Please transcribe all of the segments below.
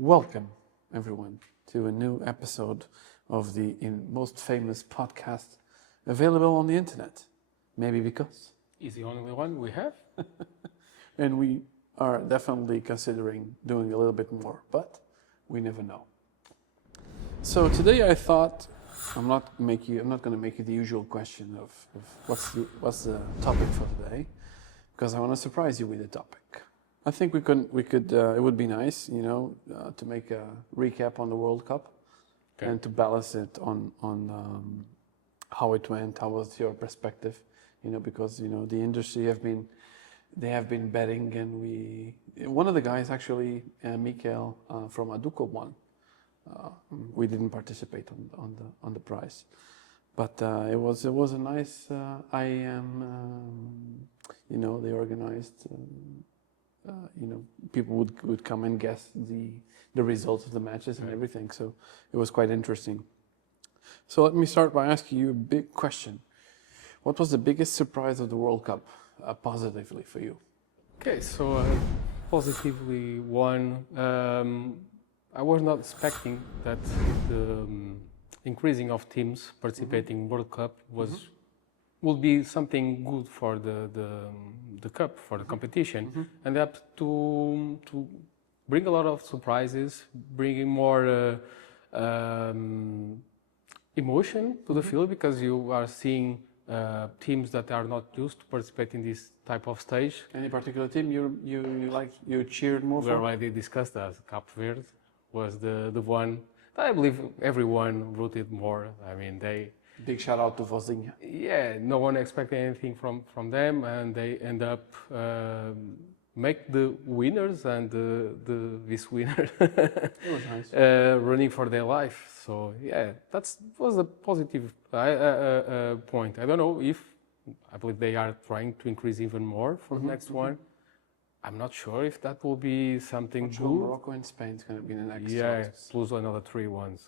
Welcome, everyone, to a new episode of the most famous podcast available on the internet. Maybe because. Is the only one we have? And we are definitely considering doing a little bit more, but we never know. So today I thought I'm not going to make you the usual question of what's the topic for today, because I want to surprise you with a topic. I think we could. It would be nice, to make a recap on the World Cup, and to balance it on how it went. How was your perspective? Because the industry have been betting, and one of the guys actually, Mikael from Aduco won. We didn't participate on the prize, but it was a nice. They organized. People would come and guess the results of the matches and everything. So it was quite interesting. So let me start by asking you a big question. What was the biggest surprise of the World Cup, positively for you? Okay, so positively one, I was not expecting that the increasing of teams participating in World Cup would be something good for the cup, for the competition, and up to bring a lot of surprises, bringing more emotion to the field, because you are seeing teams that are not used to participate in this type of stage. Any particular team you cheered more for? We already discussed that. Cape Verde was the one that I believe everyone rooted more. I mean, Big shout out to Vozinha. Yeah, no one expected anything from them, and they end up make the winners and the vice winner It was nice. running for their life. So yeah, that was a positive point. I don't know if I believe they are trying to increase even more for the next one. I'm not sure if that will be something Portugal, good. Morocco, and Spain is going to be the next. Yeah, plus another 3 ones.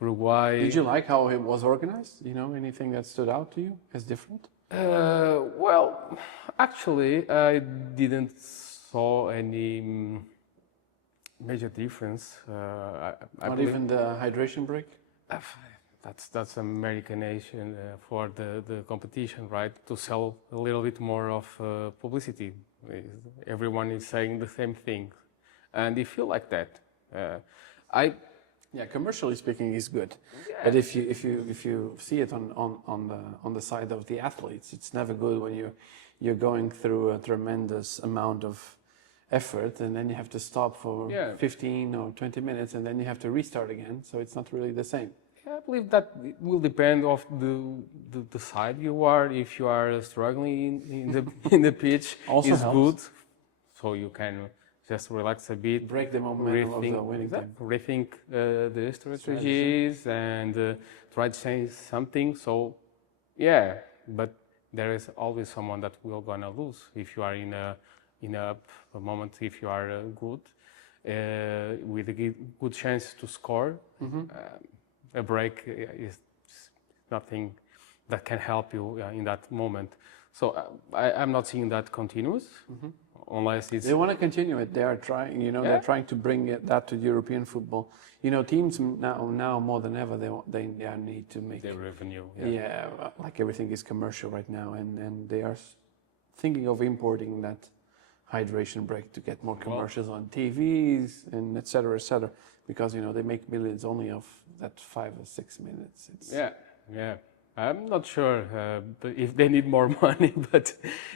Uruguay. Did you like how it was organized? Anything that stood out to you as different? Well, actually, I didn't saw any major difference. Not even the hydration break? That's Americanization for the competition, right? To sell a little bit more of publicity. Everyone is saying the same thing, and you feel like that. Yeah, commercially speaking, is good, but if you see it on the side of the athletes, it's never good when you're going through a tremendous amount of effort, and then you have to stop for 15 or 20 minutes, and then you have to restart again. So it's not really the same. Yeah, I believe that it will depend of the side you are. If you are struggling in the pitch, Also is helps. good, so you can just relax a bit, Break the momentum of the winning team. Rethink the strategies and try to change something. So, yeah, but there is always someone that will gonna lose if you are in a moment. If you are good, with a good chance to score, a break is nothing that can help you in that moment. So I'm not seeing that continuous. Unless it's... They want to continue it. They are trying, they're trying to bring that to European football. Teams now more than ever, they need to make their revenue. Yeah, like everything is commercial right now, and they are thinking of importing that hydration break to get more commercials on TVs and et cetera, because they make millions only of that 5 or 6 minutes. Yeah. I'm not sure if they need more money, but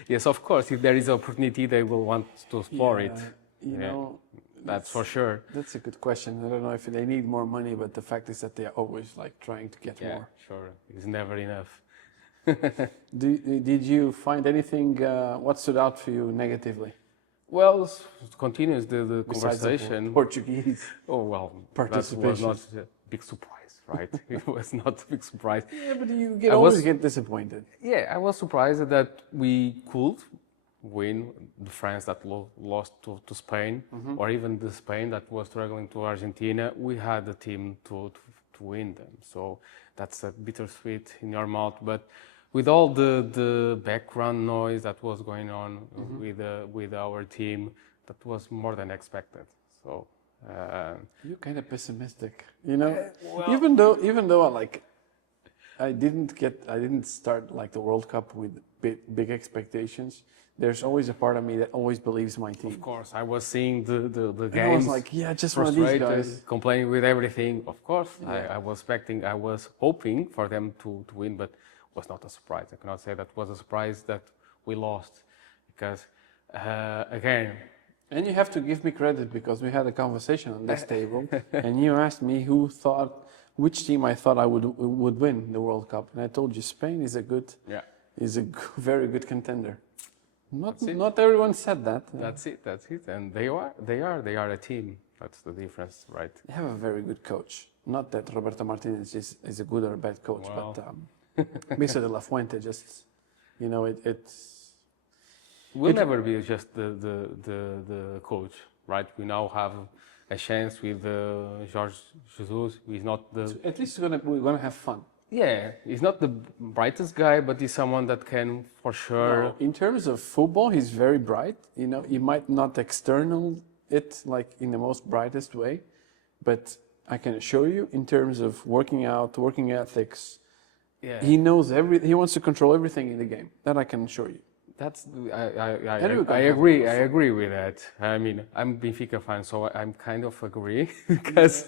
yes, of course, if there is opportunity, they will want to explore it. That's for sure. That's a good question. I don't know if they need more money, but the fact is that they are always trying to get more. Sure, it's never enough. Did you find anything? What stood out for you negatively? Well, it continues the conversation. The Portuguese. Oh well, participation. That was not a big surprise. Right, it was not a big surprise. Yeah, but you always get disappointed. Yeah, I was surprised that we could win the France that lost to Spain, or even the Spain that was struggling to Argentina. We had the team to win them, so that's a bittersweet in your mouth. But with all the background noise that was going on with our team, that was more than expected. So You're kind of pessimistic, you know. well- Even though I didn't start like the World Cup with big expectations. There's always a part of me that always believes my team. Of course, I was seeing the And games. I was like, yeah, just one of these frustrated, guys. complaining with everything. Of course, Yeah. I was hoping for them to win, but it was not a surprise. I cannot say that was a surprise that we lost, because again, And you have to give me credit because we had a conversation on this table, and you asked me which team I thought I would win the World Cup, and I told you Spain is very good contender. Not everyone said that. That's it, and they are a team. That's the difference, right? They have a very good coach. Not that Roberto Martinez is a good or a bad coach, Well. but Mesa de la Fuente just, you know, it's. We'll never be just the coach, right? We now have a chance with Jorge Jesus. He's not the At least we're gonna have fun. he's not the brightest guy, but he's someone that can for sure. No, in terms of football, he's very bright. You know, he might not external it like in the most brightest way, but I can assure you, in terms of working out, working ethics, he knows he wants to control everything in the game. That I can assure you. That's I agree with that. I mean, I'm Benfica fan, so I'm kind of agree because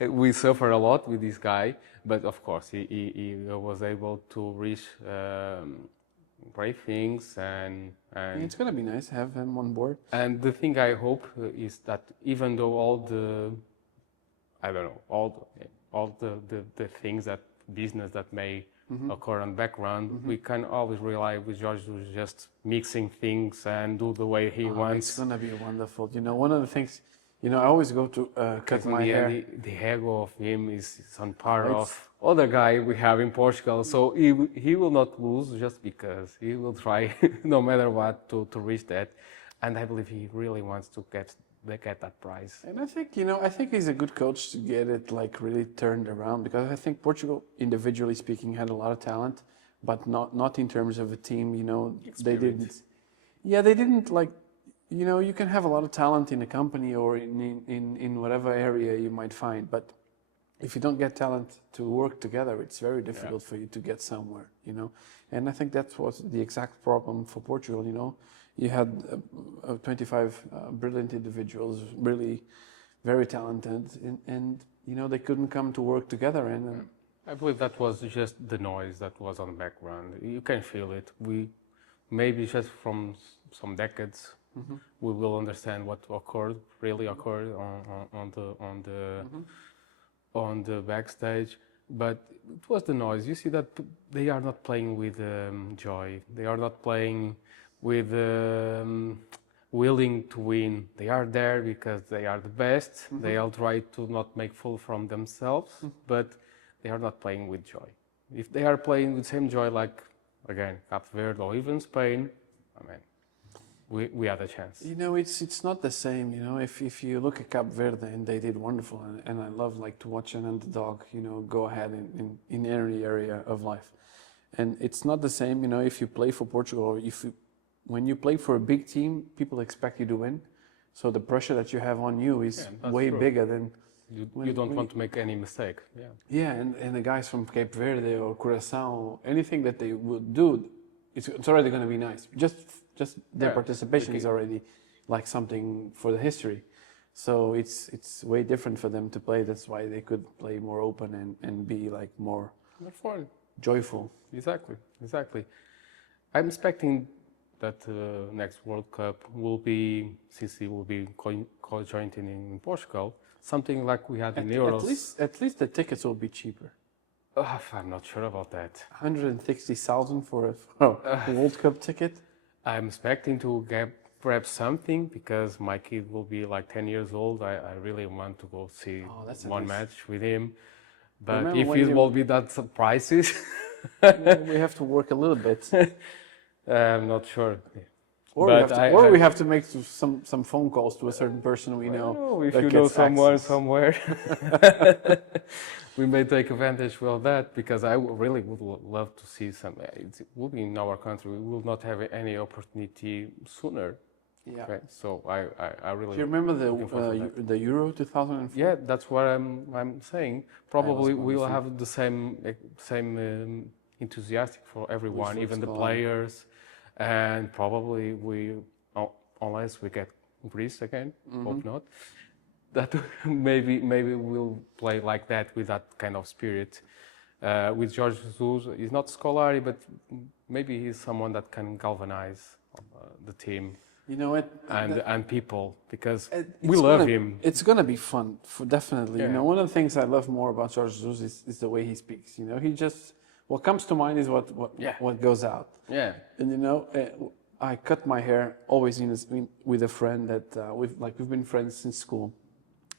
we suffer a lot with this guy. But of course, he was able to reach great things, and It's gonna be nice to have him on board. and the thing I hope is that even though all the I don't know all the things that business that may occur on background, we can always rely with George to just mixing things and do the way he It's wants. gonna be wonderful. You know, one of the things, you know, I always go to cut In my the hair. end, the ego of him is on par It's- of other guy we have in Portugal. So he will not lose just because he will try no matter what to reach that. And I believe he really wants to get that prize. And I think, you know, I think he's a good coach to get it like really turned around, because I think Portugal, individually speaking, had a lot of talent, but not in terms of a team. You know, they didn't. Yeah, they didn't like. You know, you can have a lot of talent in a company or in whatever area you might find, but if you don't get talent to work together, it's very difficult for you to get somewhere. You know, and I think that was the exact problem for Portugal. You know. You had 25 brilliant individuals, really very talented, and you know they couldn't come to work together. And I believe that was just the noise that was on the background. You can feel it. We maybe just from some decades we will understand what really occurred on the backstage. But it was the noise. You see that they are not playing with joy. They are not playing with willing to win. They are there because they are the best. They all try to not make fool from themselves, but they are not playing with joy. If they are playing with same joy like, again, Cape Verde or even Spain, I mean, we had a chance. you know, it's not the same. You know, if you look at Cape Verde, and they did wonderful, and I love like to watch an underdog, you know, go ahead in any area of life, and it's not the same. You know, if you play for Portugal, or when you play for a big team, people expect you to win. So the pressure that you have on you is way bigger than... You don't want to make any mistake. Yeah, and the guys from Cape Verde or Curaçao, anything that they would do, it's already going to be nice. Just their participation is already like something for the history. So it's way different for them to play. That's why they could play more open and be like more joyful. Exactly. I'm expecting that next World Cup will be, since it will be co-joint in Portugal, something like we had in Euros. At least the tickets will be cheaper. I'm not sure about that. 160,000 for a World Cup ticket. I'm expecting to get perhaps something because my kid will be like 10 years old. I really want to go see one match with him. But Remember if it will be that prices, we have to work a little bit. I'm not sure. Or we have to make some phone calls to a certain person we know. Oh, if you know someone somewhere, we may take advantage of that, because I really would love to see some. It will be in our country. We will not have any opportunity sooner. Yeah. Okay, so I really. Do you remember looking forward to the Euro 2004? Yeah, that's what I'm saying. Probably we'll wonderful. have the same enthusiastic for everyone, Which even the was players, and probably unless we get Greece again, hope not. That maybe we'll play like that with that kind of spirit. With Jorge Jesus, he's not Scolari, but maybe he's someone that can galvanize the team. You know what? And people, because It's we love gonna- him. It's gonna be fun, definitely. You Yeah. know, one of the things I love more about Jorge Jesus is the way he speaks. You know, he just what comes to mind is what goes out. Yeah. And you know, I cut my hair always with a friend that we've been friends since school,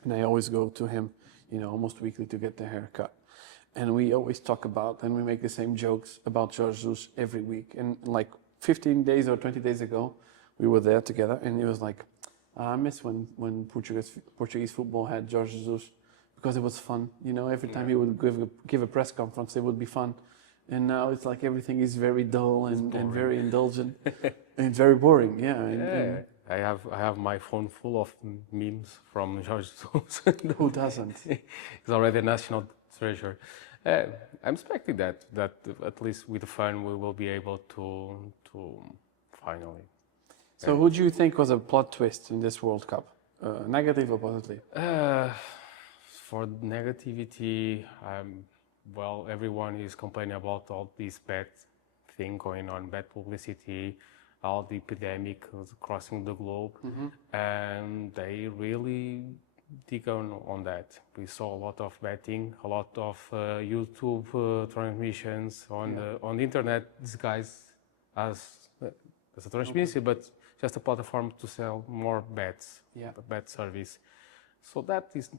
and I always go to him, you know, almost weekly to get the hair cut. And we always talk about and we make the same jokes about Jorge Jesus every week. And like 15 days or 20 days ago, we were there together, and he was like, I miss when Portuguese football had Jorge Jesus because it was fun. You know, every time he would give a press conference, it would be fun. And now it's like everything is very dull and very indulgent and very boring. Yeah. And I have my phone full of memes from Jorge Jesus. who doesn't? He's already a national treasure. I'm expecting that at least with fun we will be able to finally. So, who do you think was a plot twist in this World Cup? Negative or positive? For negativity, well, everyone is complaining about all this bad thing going on, bad publicity, all the epidemic crossing the globe, and they really dig on that. We saw a lot of betting, a lot of YouTube transmissions on the internet disguised as a transmission, but just a platform to sell more bets, bet service. So that is,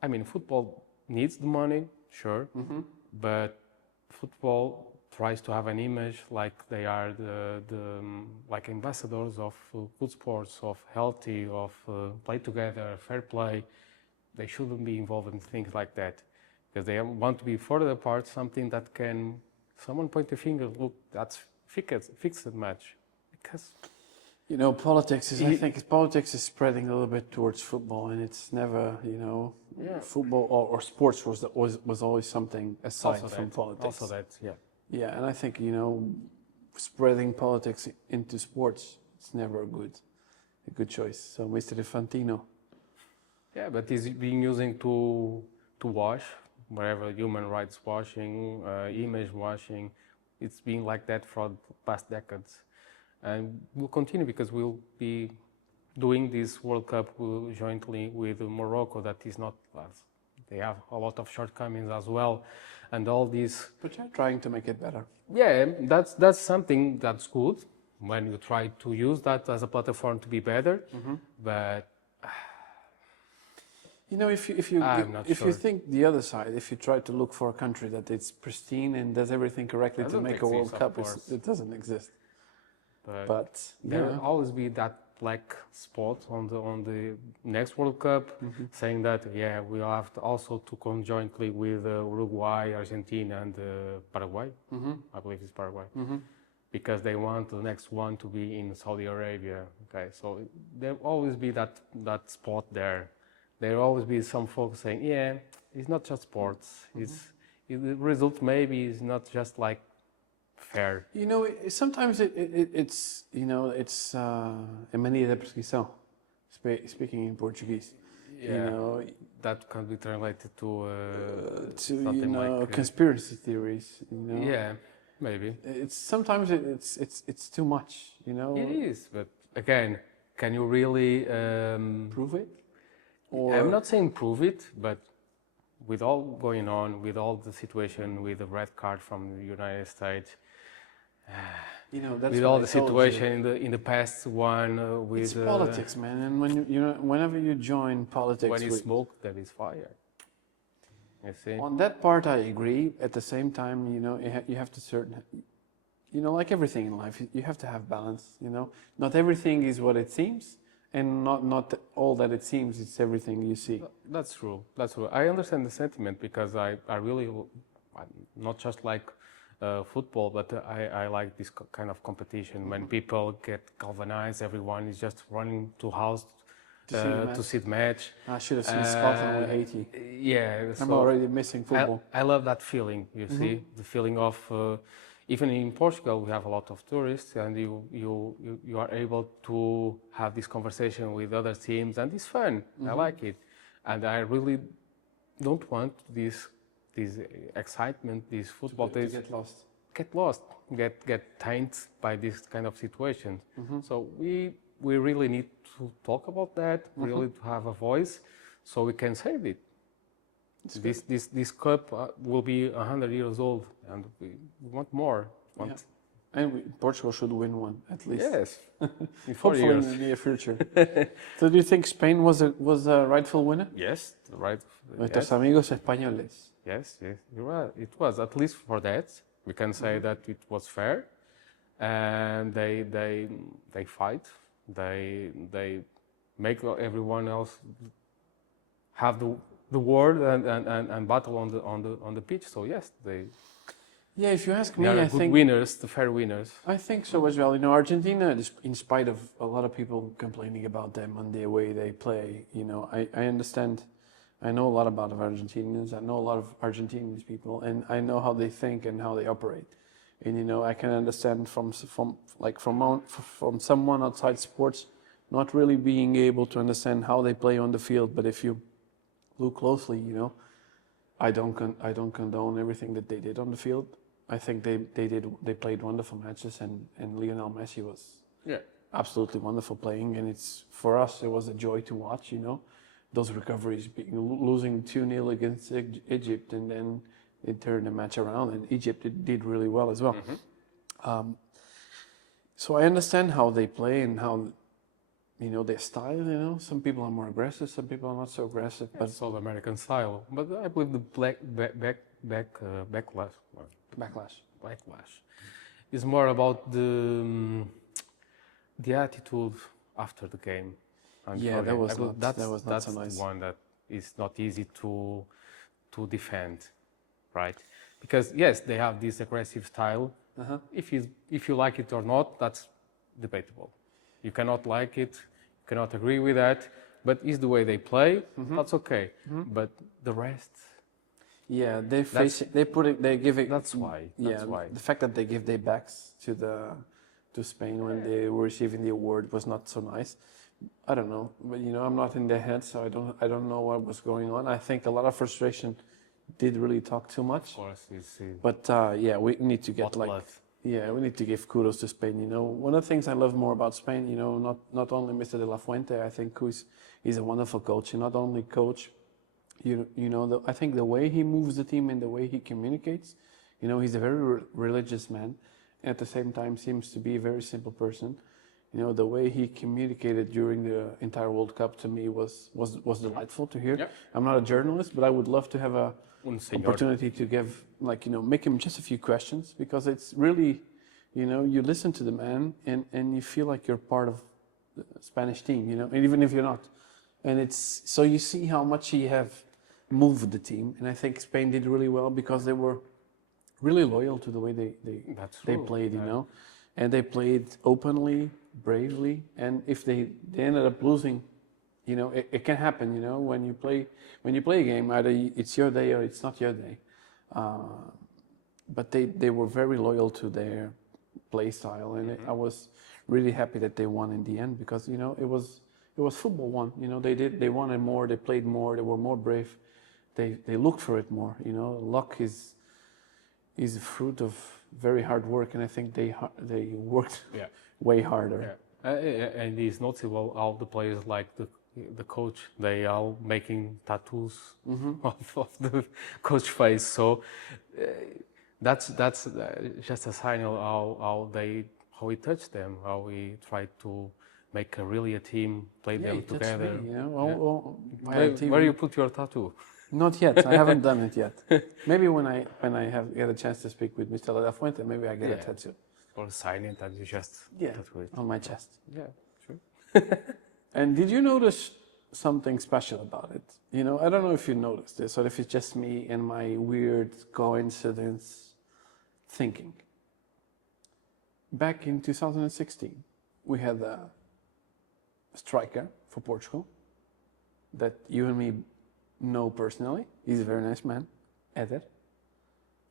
I mean, football needs the money, sure, but football tries to have an image like they are like ambassadors of good sports, of healthy, of play together, fair play. They shouldn't be involved in things like that because they want to be further apart, something that can someone point a finger, look, that's fixed match, because. You know, I think politics is spreading a little bit towards football, and it's never, you know, football or sports was always something aside from politics. Also that, yeah. Yeah, and I think, you know, spreading politics into sports, it's never a good choice. So, Mr. Infantino. Yeah, but he's being using to wash, wherever human rights washing, image washing, it's been like that for the past decades. And we'll continue because we'll be doing this World Cup jointly with Morocco. That is not us. They have a lot of shortcomings as well, and all these. But you're trying to make it better. Yeah, that's something that's good when you try to use that as a platform to be better. But you know, if you think the other side, if you try to look for a country that it's pristine and does everything correctly to make a World Cup, it doesn't exist. But there will always be that black spot on the next World Cup, saying that we have also to conjointly with Uruguay, Argentina, and Paraguay. I believe it's Paraguay, because they want the next one to be in Saudi Arabia. Okay, so there will always be that spot there. There will always be some folks saying, it's not just sports. The result maybe is not just like. Fair. You know, sometimes it's you know, it's a mania da perseguição, speaking in Portuguese. Yeah, you know, that can be translated to you know, like, conspiracy theories. You know, yeah, maybe. Sometimes it's too much. You know, it is. But again, can you really prove it? Or I'm not saying prove it, but with all going on, with all the situation, with the red card from the United States. You know, that's with all the situation in the past one with it's politics, man. And whenever you join politics, when it's smoke, there is fire. You see. On that part, I agree. At the same time, you know, you have to you know, like everything in life, you have to have balance. You know, not everything is what it seems, and not all that it seems is everything you see. That's true. That's true. I understand the sentiment because I really, not just like football, but I like this kind of competition when people get galvanized. Everyone is just running to house to see the match. I should have seen Scotland with Haiti. Yeah, I'm already missing football. I love that feeling. You see, the feeling of even in Portugal we have a lot of tourists, and you are able to have this conversation with other teams, and it's fun. I like it, and I really don't want this excitement, this football to get lost. Get tainted by this kind of situations. So we really need to talk about that, really to have a voice, so we can save it. This cup will be 100 years old, and we want more. And Portugal should win one at least. Yes, in 4 Hopefully years. in the near future. So do you think Spain was a rightful winner? Yes, right. Nuestros amigos españoles. Yes, you're right. It was, at least for that. We can say that it was fair, and they fight. They make everyone else have the word and battle on the pitch. So yes, Yeah, if you ask they me, are I good think winners, the fair winners. I think so as well. You know, Argentina, in spite of a lot of people complaining about them and the way they play, you know, I understand. I know a lot about Argentinians. I know a lot of Argentinian people, and I know how they think and how they operate. And you know, I can understand from someone outside sports not really being able to understand how they play on the field. But if you look closely, you know, I don't condone everything that they did on the field. I think they played wonderful matches, and Lionel Messi was absolutely wonderful playing, and for us it was a joy to watch. You know, those recoveries, losing 2-0 against Egypt, and then they turned the match around, and Egypt did really well as well. So I understand how they play and how, you know, their style. You know, some people are more aggressive, some people are not so aggressive. But it's all American style. But I believe the backlash is more about the attitude after the game. That was not so nice. The one that is not easy to defend, right? Because yes, they have this aggressive style. If you like it or not, that's debatable. You cannot like it, you cannot agree with that, but it's the way they play. That's okay. But the rest. Yeah, they give it. That's why. The fact that they give their backs to Spain when they were receiving the award was not so nice. I don't know, but you know, I'm not in their head, so I don't know what was going on. I think a lot of frustration did really talk too much. Of course, but we need to get we need to give kudos to Spain. You know, one of the things I love more about Spain, you know, not only Mr. De La Fuente, I think he's a wonderful coach, and not only coach. You know, I think the way he moves the team and the way he communicates, you know, he's a very religious man, and at the same time seems to be a very simple person. You know, the way he communicated during the entire World Cup to me was delightful to hear. Yep. I'm not a journalist, but I would love to have a opportunity to give, make him just a few questions, because it's really, you know, you listen to the man and you feel like you're part of the Spanish team, you know, and even if you're not. And it's so you see how much he have moved the team, and I think Spain did really well because they were really loyal to the way they played, you know, and they played openly, bravely, and if they ended up losing, you know, it can happen, you know, when you play a game, either it's your day or it's not your day, but they were very loyal to their play style, and I was really happy that they won in the end, because you know it was football won, you know, they wanted more, they played more, they were more brave, they looked for it more, you know. Luck is a fruit of very hard work, and I think they worked way harder. And it's noticeable all the players, like the coach, they are making tattoos of the coach face. So that's just a sign of how he touched them, how he tried to make a team, play them together. Me, you know? Where you put your tattoo? Not yet. I haven't done it yet. Maybe when I get a chance to speak with Mr. De La Fuente, maybe I get a tattoo. Or sign it and you just tattoo it. On my chest. Yeah, sure. And did you notice something special about it? You know, I don't know if you noticed this or if it's just me and my weird coincidence. thinking. Back in 2016, we had a striker for Portugal that you and me know personally. He's a very nice man, Eder.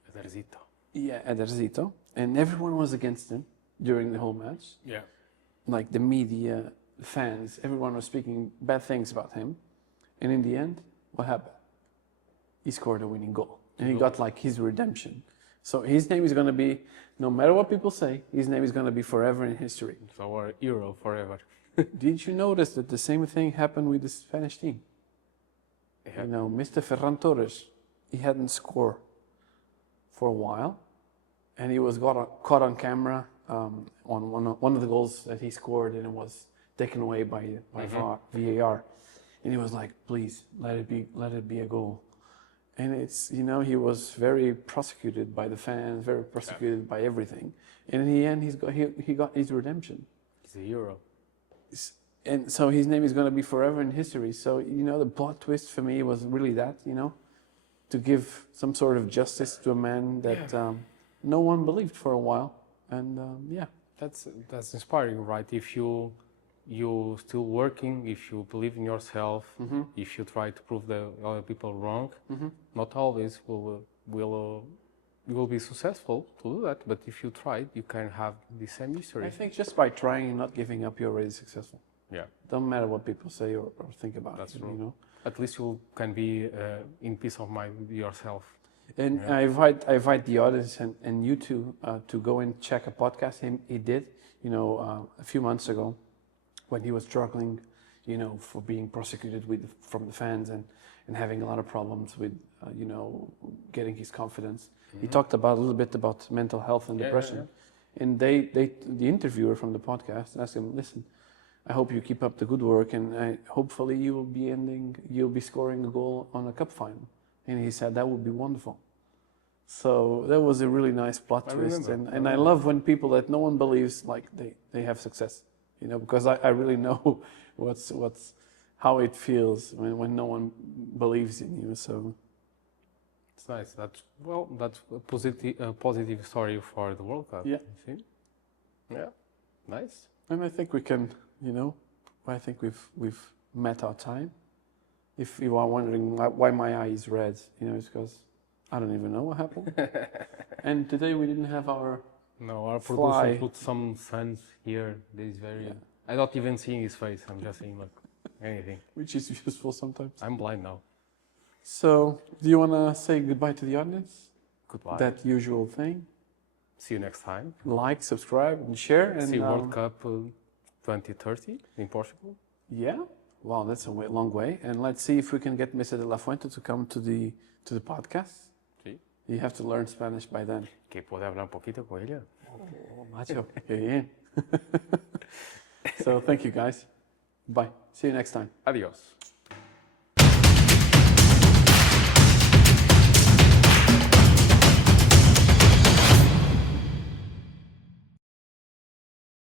Ederzito. Yeah, Ederzito. And everyone was against him during the whole match. Yeah. Like the media, the fans, everyone was speaking bad things about him. And in the end, what happened? He scored a winning goal. And he got like his redemption. So his name is going to be, no matter what people say, his name is going to be forever in history. It's our hero forever. Did you notice that the same thing happened with the Spanish team? Yeah. You know, Mr. Ferran Torres, he hadn't scored for a while. And he was caught on camera on one of the goals that he scored, and it was taken away by VAR. And he was like, please, let it be a goal. And it's, you know, he was very prosecuted by the fans, very prosecuted by everything. And in the end, he got his redemption. He's a hero. And so his name is going to be forever in history. So, you know, the plot twist for me was really that, you know, to give some sort of justice to a man that no one believed for a while. And That's inspiring, right? If you still working, if you believe in yourself, if you try to prove the other people wrong, not always you will be successful to do that. But if you try, you can have the same history. I think just by trying and not giving up, you're already successful. Yeah, Don't matter what people say or think about that's it. true. You know. At least you can be in peace of mind with yourself. And I invite the audience and you two to go and check a podcast he did, you know, a few months ago, when he was struggling, you know, for being prosecuted from the fans and having a lot of problems with, you know, getting his confidence. He talked a little bit about mental health and depression. And the interviewer from the podcast asked him, listen, I hope you keep up the good work, and hopefully you'll be scoring a goal on a cup final. And he said that would be wonderful. So that was a really nice plot twist. And I love when people that no one believes, like they have success, you know, because I really know how it feels when no one believes in you. So it's nice. That's a positive story for the World Cup. Yeah. You see? Yeah. Nice. And I think we can, you know, I think we've met our time. If you are wondering why my eye is red, you know, it's because I don't even know what happened. And today we didn't have our producer put some suns here. This is very. I'm not even seeing his face. I'm just saying, look, anything. Which is useful sometimes. I'm blind now. So, do you want to say goodbye to the audience? Goodbye. That usual thing. See you next time. Like, subscribe, and share. And see World Cup 2030 in Portugal. Yeah. Wow, that's a long way. And let's see if we can get Mr. De La Fuente to come to the podcast. Sí. You have to learn Spanish by then. Que puede hablar un poquito con ella. Oh, macho. Qué bien. So thank you guys. Bye. See you next time. Adiós.